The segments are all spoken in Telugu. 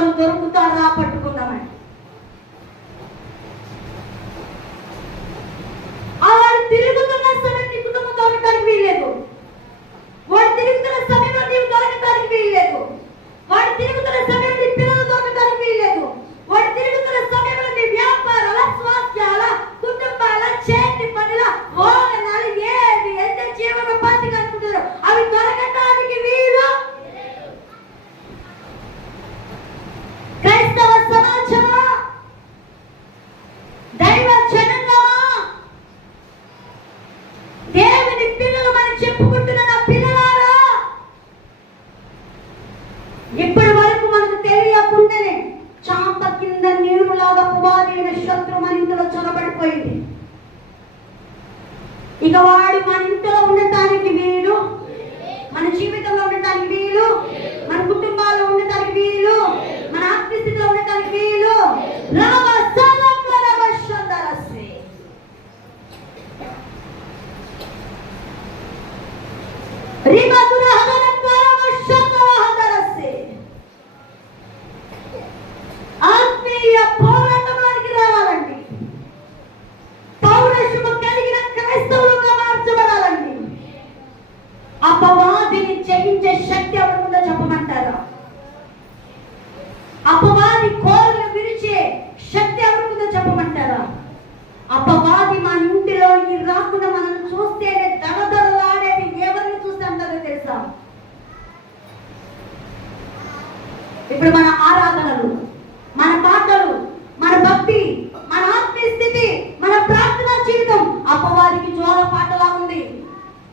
para o దేవుని పిల్లలు మనం చెప్పుకుంటున్నాం నా పిల్లలారా ఇప్పటి వరకు మనకు తెలియకుండానే చాప కింద నీరులాగా పువాదైన శత్రు మన ఇంట్లో చొరబడిపోయింది ఇక వాడు మన ఇంట్లో ఉండటానికి వీలు మన జీవితంలో ఉండటానికి వీలు మన కుటుంబాల్లో ఉండటానికి వీలు మన ఆత్మీయస్థితిలో ఉండటానికి వీలు రామ సలక రమ శందరస్వే. రిమధుర హరక రమ శందర హరస్సే. ఆత్మీయ పోరాటంలోనికి రావాలండి పౌరషము కలిగిన క్రైస్తవులుగా మార్చబడాలండి అపవాదిని జయించే శక్తి ఎవరి ఉందో చెప్పమంటారా అపవాది కోరలు విరిచే శక్తి ఎవరి ఉందో చెప్పమంటారా అపవాది మన ఇంటిలోకి రాకుండా మనం చూస్తేనే దడదడలాడేది ఎవరిని చూస్తే అంటారో తెలుసా ఇప్పుడు మన ఆరాధనలు మన పాటలు మన భక్తి మన ఆత్మీయ స్థితి మన ప్రార్థనా జీవితం అపవాదికి పాటలా ఉంది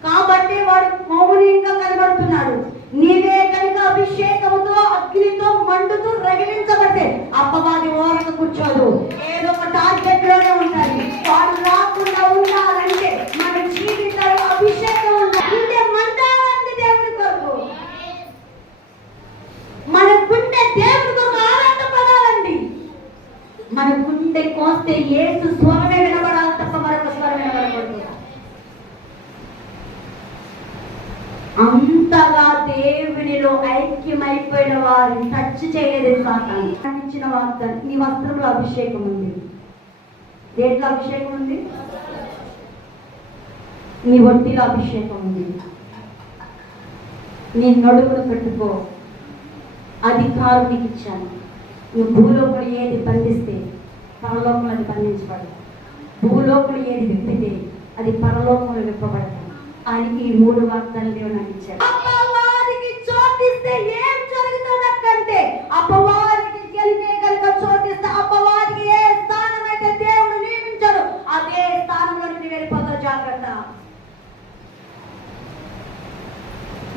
కాబట్టి వాడు మౌనంగా కనబడుతున్నాడు. నీవే కనుక అభిషేకముతో అగ్నితో మండుతూ రగిలించబడితే అప్పవాది ఓరక కూర్చోదు. ఏదో ఒక టార్గెట్లోనే ఉంటాయి వాడు రాకుండా ఉండాలంటే మన జీవితంలో అభిషేకం ఉండాలి. అంటే మండాలండి దేవుడి కొరకు. మన గుండె దేవుడి కొరకు ఆనందపడాలండి మన గుండె కోస్తే ఏసు స్వరమే అంతగా దేవునిలో ఐక్యమైపోయిన వారిని టచ్ చేయలేదు సాతాను. ఇచ్చిన వాగ్దానం నీ వస్త్రంలో అభిషేకం ఉంది. దేంట్లో అభిషేకం ఉంది? నీ ఒంటిలో అభిషేకం ఉంది. నీ నడుమును పెట్టుకో అధికారం నీకు ఇచ్చాను. నువ్వు భూలోకులు ఏది బంధిస్తే పరలోకంలో అది బంధించబడదు. భూలోకులు ఏది విప్పితే అది పరలోకంలో విప్పబడతాయి ఆయనకి మూడు వాగ్దానాలు దేవుడు అందించారు అపవాదికి చోటిస్తే ఏం జరుగుతుంది అక్కంటే అపవాదికి గెలిపే కనుక చోటిస్తే అపవాదికి ఏ స్థానం అయితే దేవుడు నియమించాడు అదే స్థానంలో నుండి వెళ్ళిపోతావు జాగ్రత్త.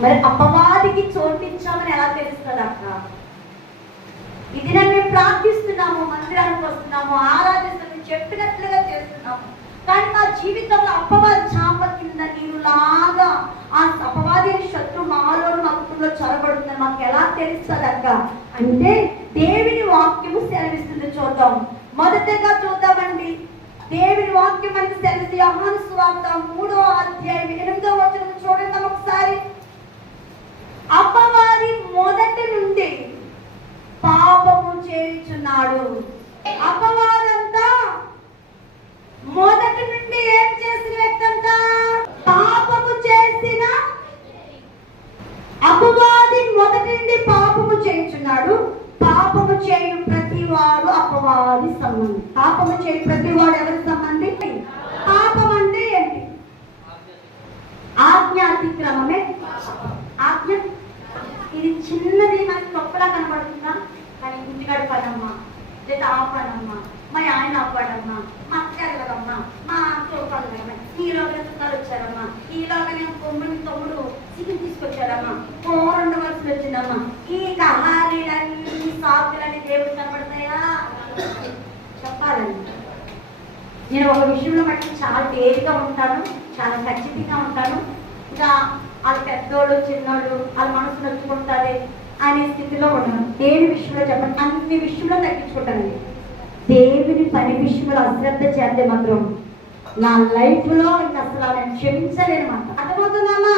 మరి అపవాదికి చోటించామని ఎలా తెలుస్తుంది అక్క ఇది మేము ప్రార్థిస్తున్నాము మందిరానికి వస్తున్నాము ఆరాధిస్తున్నాము చెప్పినట్లుగా చేస్తున్నాము. కానీ నా జీవితంలో అపవాది చాప కింద లాగా ఆ అపవాది శత్రు మాలో మా కుటుంబంలో చొరబడుతుంది మాకు ఎలా తెలుస్తుందక్క అంటే దేవుని వాక్యము సెలవిస్తుంది చూద్దాం. మొదటగా చూద్దామండి. దేవుని వాక్యం మనకి తెలిసి యోహాను సువార్త మూడో అధ్యాయం ఎనిమిదో వచ్చిన చూడండి ఒకసారి. అపవాది మొదటి నుండి పాపము చేయుచున్నాడు. అపవాది మొదటి నుండి చేయుచున్నాడు పాపము చేయు ప్రతి వాడు అపవాది సంబంధి పాపము చేయు ప్రతి వాడు ఎవరి సంబంధి పాపం అంటే ఏంటి ఆజ్ఞాతిక్రమమే ఆజ్ఞ ఇది చిన్నది మనకి తప్పులా కనబడుతుందా కానీ ఇంటికాడ పనమ్మా లేదా ఆ పనమ్మా మా ఆయన అవ్వడమ్మా మా అత్తగారమ్మా మా తోపడమ్మా ఈలోగా చుట్టాలు వచ్చారమ్మా ఈలోగా నేను తమ్ముడు చికెన్ తీసుకొచ్చారమ్మా. ఓ రెండు వచ్చిందమ్మా. ఈ కహారీలన్నీ సాకులన్నీ దేవుడు కనబడతాయా? చెప్పాలండి. నేను ఒక విషయంలో మట్టి చాలా తేలిగా ఉంటాను చాలా ఖచ్చితంగా ఉంటాను. ఇంకా వాళ్ళ పెద్దోడు చిన్నోడు వాళ్ళ మనసు నచ్చుకుంటారే అనే స్థితిలో ఉన్నాను. దేని విషయంలో చెప్పండి అన్ని విషయంలో తగ్గించుకుంటానండి. దేవుని పని విషయంలో అశ్రద్ధ చేస్తే మాత్రం నా లైఫ్లో ఇంకా అసలు నేను క్షమించలేను మాట అర్థమవుతుందమ్మా?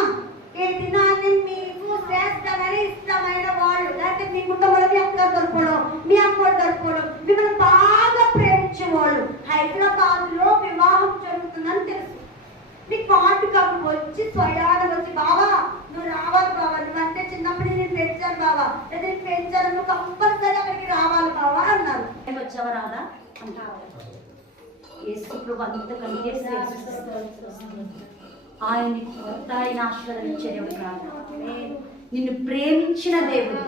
ఈ దినాన్ని మీకు శ్రేష్టమైన ఇష్టమైన వాళ్ళు లేకపోతే మీ కుటుంబంలో మీ అక్క దొరకడం మీ అమ్మోడు దొరకడం మిమ్మల్ని బాగా ప్రేమించే వాళ్ళు హైదరాబాద్లో వివాహం జరుగుతుందని తెలుసు. నీ పాటు కబురు వచ్చి స్వయాన వచ్చి బావా నువ్వు రావాలి బావా నువ్వంటే చిన్నప్పుడు నేను పెంచాను బావా లేదా నేను పెంచాను నువ్వు కంపల్సరీ అక్కడికి రావాలి బావా అన్నారు. వచ్చావా రాదా అంటారు యేసు అంత కలిగేసి ఆయన కొత్త ఆయన ఆశీర్వదించేవాడు కాదు. నిన్ను ప్రేమించిన దేవుడు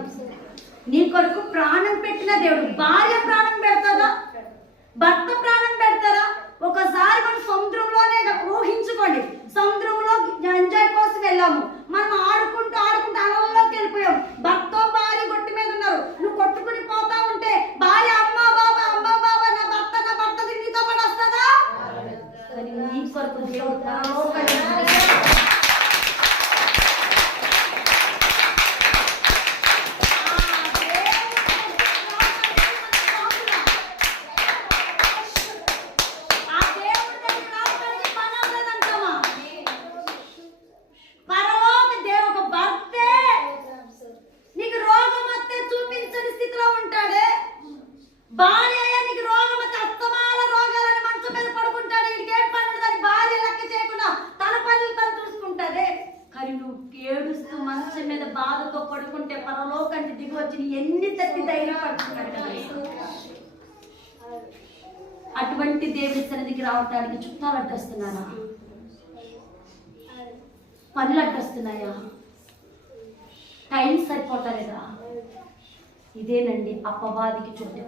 నీ కొరకు ప్రాణం పెట్టిన దేవుడు భార్య ప్రాణం పెడతాదా భర్త ప్రాణం పెడతారా ఒకసారి మనం సముద్రంలోనే ఊహించుకోండి సముద్రంలో ఎంజాయ్ కోసం వెళ్ళాము మనం ఆడుకుంటూ ఆడుకుంటూ అలల్లోకి వెళ్ళిపోయాం భర్త భార్య గొట్టి మీద ఉన్నారు నువ్వు కొట్టుకుని పోతా ఉంటే భార్య అమ్మ బాబా అమ్మ బాబా నా భర్త నా భర్త నీతో పడి వస్తుందా కానీ నీ కొరకు దేవుడు పరలోకాన్ని ఆ దేవుడి దగ్గర రావడానికి పని అవ్వలేదంటావా? పరలోక దేవుడు ఒక భర్తే నీకు రోగం వస్తే చూపించని స్థితిలో ఉంటాడే భార్య అయ్యా నీకు రోగం వస్తే అస్తమాల రోగాలని మంచం మీద పడుకుంటాడు వీడికి ఏం పని ఉండదని భార్య లెక్క చేయకుండా తన పనులు తను చూసుకుంటాడే కానీ నువ్వు ఏడుస్తూ మంచం మీద బాధతో పడుకుంటే పరలోకానికి దిగి వచ్చి నీ ఎన్ని తట్టి ధైర్యపడుతున్నాడు కదా అటువంటి దేవుడి రావటానికి చుట్టాలు అడ్డొస్తున్నారా? పనులు అడ్డొస్తున్నాయా? టైం సరిపోతలేదా? ఇదేనండి అపవాదికి చుట్టూ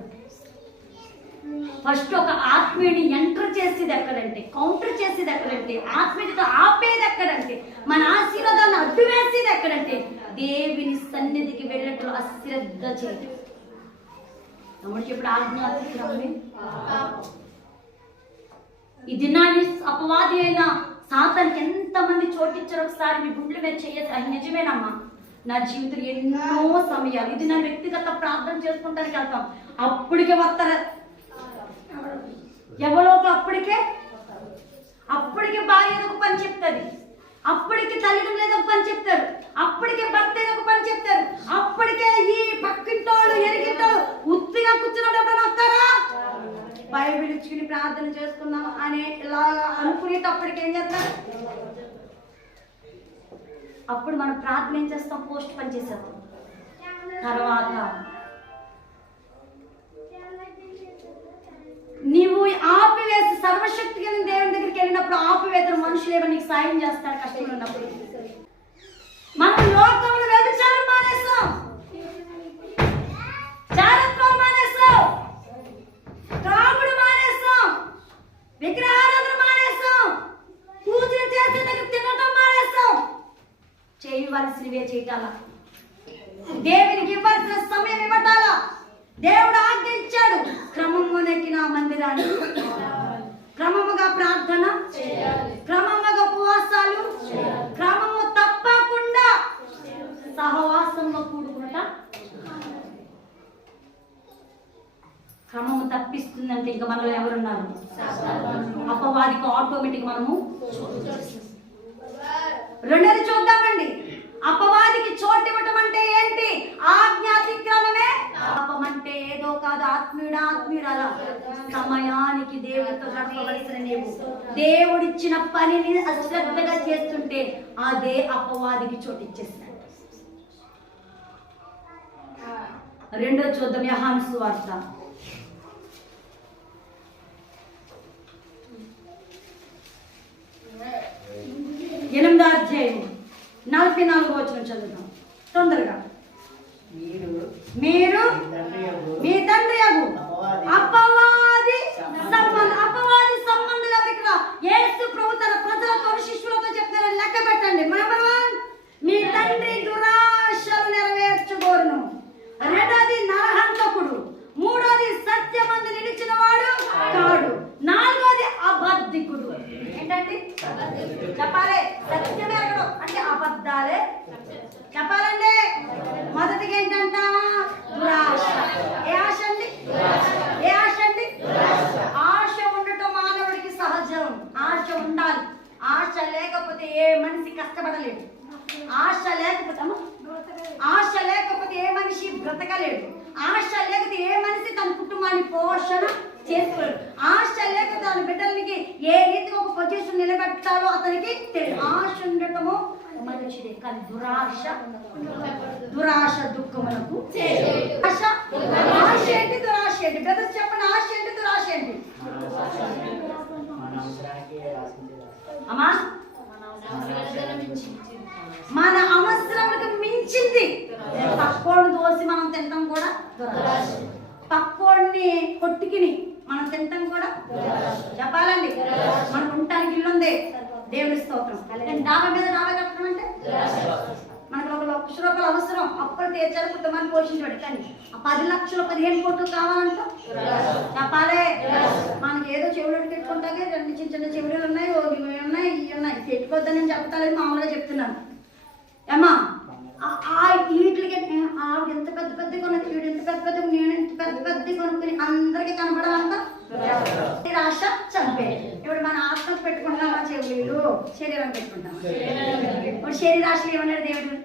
ఫస్ట్ ఒక ఆత్మీయుని ఎంటర్ చేసేది ఎక్కడంటే కౌంటర్ చేసేది ఎక్కడంటే ఆత్మీయతో ఆపేది ఎక్కడంటే మన ఆశీర్వాదాన్ని అడ్డు వేసేది ఎక్కడంటే దేవుని సన్నిధికి వెళ్ళటం అశ్రద్ధ చేయటం. తమ్ముడు ఇప్పుడు ఆజ్ఞాత్మకమే ఈ దినాన్ని అపవాది అయిన సాతానికి ఎంతమంది చోటిచ్చారు ఒకసారి మీ గుండెల మీద చేయదు? అది నిజమేనమ్మా. నా జీవితం ఎన్నో సమయాలు. ఇది నా వ్యక్తిగత ప్రార్థన చేసుకుంటానికి వెళ్తాం. అప్పటికే వస్తారు. ఎవరో అప్పటికే అప్పటికే భార్య ఒక పని చెప్తుంది. అప్పటికి తల్లిదండ్రులు ఏదో ఒక పని చెప్తారు. అప్పటికే భర్త ఏదో ఒక పని చెప్తారు. అప్పటికే బైబిల్ ప్రార్థన చేసుకుందాం అని ఇలా అనుకునేటప్పటికి ఏం చేస్తారు? అప్పుడు మనం ప్రార్థన ఏం చేస్తాం? పోస్ట్ పని చేసేస్తాం తర్వాత నీవు ఆపివేసి సర్వశక్తి కలిగిన దేవుని దగ్గరికి వెళ్ళినప్పుడు ఆపివేతను మనుషులు ఏమో నీకు సాయం చేస్తారు కష్టంలో ఉన్నప్పుడు. మనం లోకంలో వ్యభిచారం మానేస్తాం. జాగ్రత్త మానేస్తాం. కాపుడు విగ్రహారాధన మానేస్తాం. పూజలు చేసే దగ్గర తినటం మానేస్తాం. చేయవలసినవే చేయటాలా దేవునికి ఇవ్వాల్సిన సమయం ఇవ్వటాలా? దేవుడు ఆజ్ఞ ఇచ్చాడు. క్రమమునెక్కిన మందిరాన్ని. క్రమముగా ప్రార్థన. క్రమముగా ఉపవాసాలు. క్రమము తప్పకుండా సహవాసంలో కూడుకుంటా. క్రమము తప్పిస్తుందంటే ఇంకా మనలో ఎవరున్నారు? అపవాదికి ఆటోమేటిక్ మనము రెండోది చూద్దామండి. అపవాదికి చోటు ఇవ్వటం అంటే ఏంటి? ఆజ్ఞాతిక్రమమే. పాపం అంటే ఏదో కాదు ఆత్మీయుడు ఆత్మీయురాల సమయానికి దేవుడితో గడపవలసిన నీవు. దేవుడిచ్చిన పనిని అశ్రద్ధగా చేస్తుంటే అదే అపవాదికి చోటు ఇచ్చేసినట్టు. రెండో చూద్దాం యహాను సువార్త. ఎనిమిదో అధ్యాయం నలభై నాలుగో వచ్చిన చదువుతాం తొందరగా. మీరు మీ తండ్రి అపవాది. సంబంధ అపవాది సంబంధులు ఎవరికి రా యేసు ప్రభు తన ప్రజలతో శిష్యులతో చెప్తారు లెక్క పెట్టండి నెంబర్ వన్ మీ తండ్రి దురాశలు నెరవేర్చబోరును రెండోది నరహంతకుడు మూడోది సత్యమందు నిలిచిన వాడు కాడు నాలుగోది అబద్ధికుడు ఏంటండి చెప్పాలి సత్యం ఎరగడం అంటే అబద్ధాలే చెప్పాలండి మొదటిగా ఏంటంట దురాశ ఏ ఆశ అండి ఏ ఆశ అండి ఆశ ఉండటం మానవుడికి సహజం ఆశ ఉండాలి ఆశ లేకపోతే ఏ మనిషి కష్టపడలేడు ఆశ లేకపోతే అమ్మ, ఆశ లేకపోతే ఏ మనిషి బ్రతకలేడు ఆశ లేకపోతే ఏ మనిషి తన కుటుంబాన్ని పోషణ చేసుకోలేడు. ఆశ లేక తన బిడ్డలకి ఏ రీతిగా ఒక పొజిషన్ నిలబెట్టాలో అతనికి తెలియదు. ఆశ ఉండటము మంచిదే కానీ దురాశ దురాశ దుఃఖములకు ఆశ ఆశ ఏంటి? దురాశ ఏంటి? బ్రదర్స్ చెప్పండి ఆశ ఏంటి? దురాశ ఏంటి? అమ్మా? మన అవసరములకు మించింది. పక్కోడిని దోసి మనం తింటాం కూడా పక్కోడిని కొట్టుకిని మనం తింటాం కూడా చెప్పాలండి. మనకు ఉండటానికి ఇల్లు ఉంది. దేవుని స్తోత్రం. డాబా మీద డాబా కట్టడం అంటే మనకు ఒక లక్ష రూపాయలు అవసరం. అప్పులు తీర్చాలి కుటుంబాన్ని పోషించాడు కానీ ఆ పది లక్షలు పదిహేను కోట్లు కావాలంట చెప్పాలే. మనకి ఏదో చెవులు పెట్టుకుంటాగే రెండు చిన్న చిన్న చెవులు ఉన్నాయి ఇవి ఉన్నాయి ఇవి ఉన్నాయి. పెట్టుకోవద్దని చెప్తాలేదు మామూలుగా చెప్తున్నాను. ఏమ్మా? ఆ- ఆ వీటికి ఆవిడ ఎంత పెద్ద పెద్ద కొన్నది వీడు ఎంత పెద్ద పెద్ద నేను ఎంత పెద్ద పెద్ద కొనుక్కుని అందరికి కనపడాలంట రాశ చంపే ఇప్పుడు మన ఆత్మకు పెట్టుకుంటాం ఆ చెవులు? శరీరం పెట్టుకుంటాం ఇప్పుడు శరీరాశలు ఏమన్నాడు దేవుడు?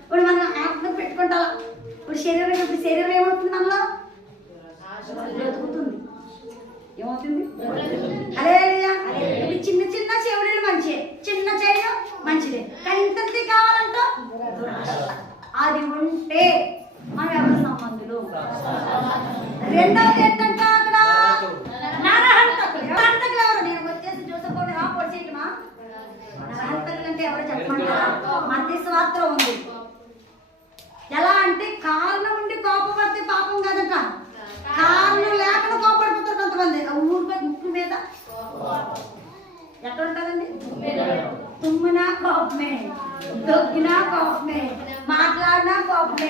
ఇప్పుడు మనం ఆత్మకు పెట్టుకుంటా ఇప్పుడు శరీరం ఇప్పుడు శరీరం ఏమవుతుంది మనలో? బ్రతుకుతుంది. ఏమవుతుంది? అదే మంచిదే. కానీ ఇంత కావాలంట అది ఉంటే మనం ఎవరి సంబంధులు? రెండవది ఏంటంట అక్కడ నరహంతకులు. నరహంతకులు ఎవరు? నేను వచ్చేసి చూసకపోతే రా పొడిచేయటమా నరహంతకులు అంటే ఎవరు చెప్పమంటారా? మధ్య స్వార్థం ఉంది. ఎలా అంటే కారణం ఉండి కోపపడితే పాపం కదట. కారణం లేకుండా కోపడిపోతారు కొంతమంది. ఆ ఊరిపై ముక్కు మీద ఎక్కడ ఉంటుందండి తుమ్మినా కోపమే దొక్కినా కోపమే. మాట్లాడినా కోపమే.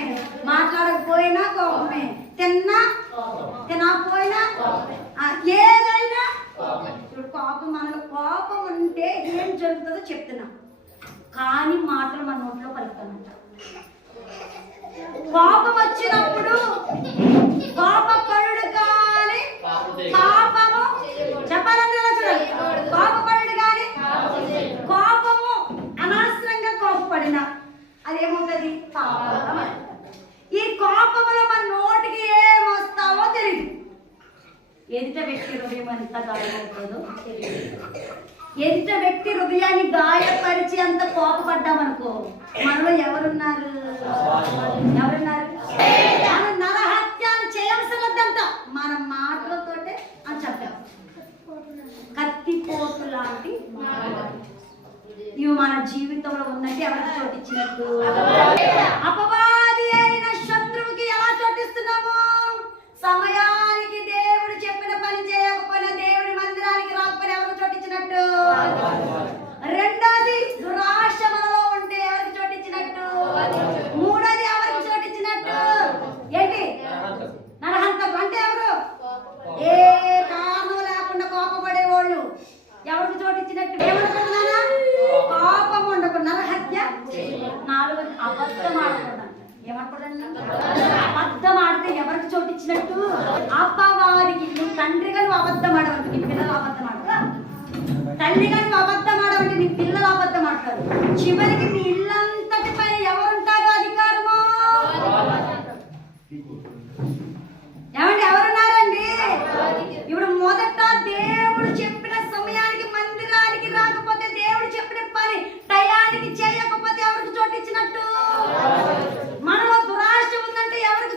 మాట్లాడకపోయినా కోపమే. తిన్నా? తినకపోయినా? ఏదైనా? ఇప్పుడు కోపం మనలో కోపం ఉంటే ఏం జరుగుతుందో చెప్తున్నా. కానీ మాటలు మన నోట్లో పలుకుతామంట. కోపం వచ్చినప్పుడు కోపపడుడు కానీ పాపము చెప్పాలంటే చూడండి కోపపడుడు కానీ కోపము కోపపడిన అదేమవుతుంది పాపం. ఈ కోపములో మన నోటికి ఏం వస్తావో తెలియదు ఎదుట వ్యక్తి హృదయం ఎంత గాయపడుతుందో తెలియదు ఎదుట వ్యక్తి హృదయాన్ని గాయపరిచి అంత కోపపడ్డామనుకో మనలో ఎవరున్నారు? ఎవరున్నారు? మనం నరహత్యాన్ని చేయవలసిన వద్దంట మన మాటలతోటే అని చెప్పాం కత్తిపోటు లాంటి ఇవి మన జీవితంలో ఉన్నట్టు ఎవరికి చోటిచ్చినట్టు? అపవాది అయిన శత్రువుకి ఎలా చోటిస్తున్నాము? సమయానికి దేవుడు చెప్పిన పని చేయకపోయినా దేవుడి మందిరానికి రాకపోయినా ఎవరికి చోటిచ్చినట్టు రెండోది దురాశ మనలో ఉంటే ఎవరికి చోటిచ్చినట్టు మూడోది ఎవరికి చోటిచ్చినట్టు ఏంటి నరహంతకు అంటే ఎవరు ఏ కారణం లేకుండా కోపపడే వాళ్ళు ఎవరికి చోటిచ్చినట్టు ఏమనుకుంటున్నారా కోపం ఉండకుండా నరహత్య నాలుగోది అబద్ధం ఆడకూడదు ఏమనుకోదండి అబద్ధం ఆడితే ఎవరికి చోటిచ్చినట్టు అప్పవారికి నువ్వు తండ్రిగా నువ్వు అబద్ధం ఆడవంటి నీ పిల్లలు అబద్ధం ఆడరా తండ్రిగా నువ్వు అబద్ధం ఆడవంటి నీ పిల్లలు అబద్ధం ఆడతారు చివరికి నీ ఇల్లంతటి పైన ఎవరుంటారో అధికారము ఏమండి ఎవరున్నారండి ఇప్పుడు మొదట దేవుడు చెప్పిన సమయానికి మందిరానికి రాకపోతే దేవుడు చెప్పిన పని టయానికి చేయకపోతే ఎవరికి చోటిచ్చినట్టు మనలో దురాశ ఉందంటే ఎవరికి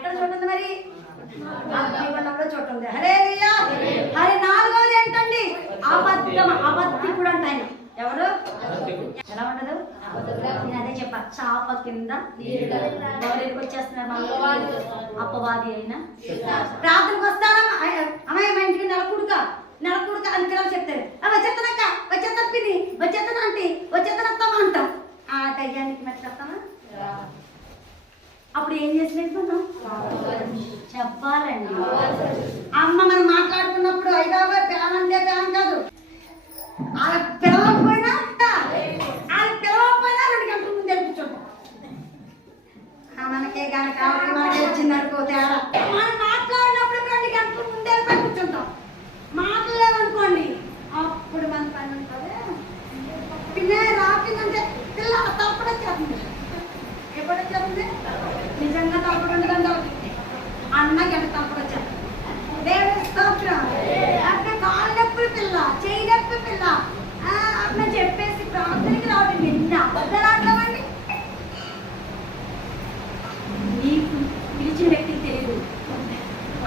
ఎక్కడ చూడండి మరి? జీవనంలో చూడండి హల్లెలూయా! హరి నాలుగోది ఏంటండి? అబద్ధం అబద్ధికుడు అంట ఆయన. ఎవరు? ఎలా ఉండదు? నేను అదే చెప్పా. చాప కింద ఎవరికి వచ్చేస్తున్నారు? అప్పవాది అయినా. రాత్రికి వస్తారా? అమ్మాయి మా ఇంటికి నెలకుడుక. నెలకుడుక అని పిల్లలు చెప్తారు. వచ్చేస్తానక్క వచ్చేస్తాను పిన్ని. వచ్చేస్తాను ఆంటీ. వచ్చేస్తాను అత్తమ్మ అంటాం ఆ దయ్యానికి మెట్లస్తామా అప్పుడు ఏం చేసలేదు మనం చెప్పాలండి. అమ్మ మనం మాట్లాడుకున్నప్పుడు ఐదావ ప్యాన్ అంటే ప్యాన్ కాదు. అలా పిలవకపోయినా అలా పిలవకపోయినా రెండు గంటల ముందు మనకే గనక ఆవిడకి మనకే వచ్చింది అనుకో తేడా. మనం మాట్లాడినప్పుడు రెండు గంటల ముందే కూర్చుంటాం. అప్పుడు మన పని ఉంటుంది. పిల్ల రాపిందంటే పిల్ల తప్పడం వచ్చేస్తుంది ఎప్పుడు వచ్చేస్తుంది నిజంగా తప్పడం ఉండదండి అన్న గంట తప్పడం వచ్చేస్తుంది దేవుడి స్తోత్రం అంటే కాళ్ళు నొప్పి పిల్ల చేయి నొప్పి పిల్ల ఆ, అట్లా చెప్పేసి ప్రార్థనకి రావడం నిన్న అబద్ధాలు ఆడతామండి నీకు పిలిచిన వ్యక్తికి తెలియదు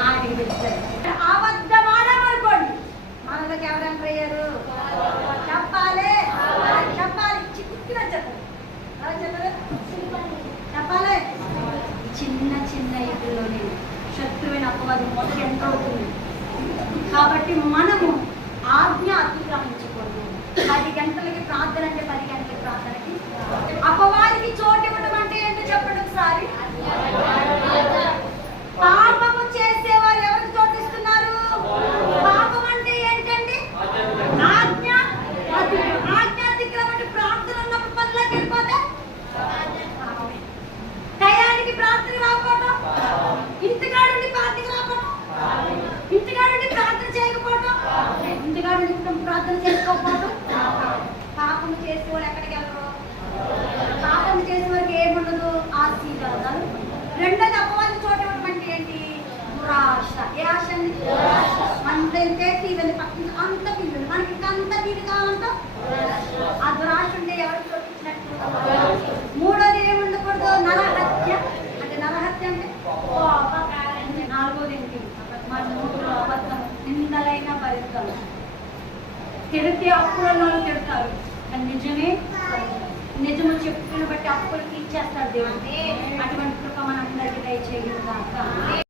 ఆయనకి తెలుస్తుంది అబద్ధం ఆడామనుకోండి మనలోకి ఎవరు ఎంటర్ అయ్యారు చెప్పాలి చెప్పాలి చిక్కున చెప్పాలి ఎలా చెప్పాలి చెప్పాలి చిన్న చిన్న ఇళ్ళలోనే శత్రువైన అపవాదం మొదటి ఎంత అవుతుంది కాబట్టి మనము ఆజ్ఞ అతిక్రమించకూడదు పది గంటలకి ప్రార్థన అంటే పది గంటలకి ప్రార్థనకి అపవాదికి చోటు ఇవ్వడం అంటే ఏంటో చెప్పండి ఒకసారి పాపము చేసేవారు ఎవరికి చోటిస్తున్నారు పాపం అంటే ఏంటండి ఆజ్ఞ అతి- ఆజ్ఞ అతిక్రమం అంటే ప్రార్థన ఉన్నప్పుడు పనిలోకి వెళ్ళిపోతే పాపమే. టయానికి ప్రార్థన రాకపోవడం ఇంటికాడుండి ప్రార్థన రాకపోవడం ఇంటికాడుండి ప్రార్థన చేయకపోవడం ఇంటికాడుండి ప్రార్థన చేసుకోకపోవడం పాపం చేసే వాళ్ళు ఎక్కడికి వెళ్ళరు పాపం చేసే వారికి ఏముండదు ఆశీర్వాదాలు రెండోది అపవాది చోట ఇవ్వడం అంటే ఏంటి దురాశ ఏ ఆశ అండి మనతో వెళ్తే తీరని పక్కన అంత తీరని మనకి ఇంకా అంత తీరు కావాలంట ఆ దురాశ ఉంటే ఎవరికి చోటించినట్టు మూడోది ఏముండకూడదు నరహత్య అంటే నరహత్య అంటే నాలుగోది ఏంటి అబద్ధం నిందలైన పరిస్థితులు తిడితే అప్పులలో తిడతారు కానీ నిజమే. నిజము చెప్పుకుని బట్టి అప్పులు తీర్చేస్తాడు దేవుడు. అటువంటి కృప మనందరికీ దయచేయను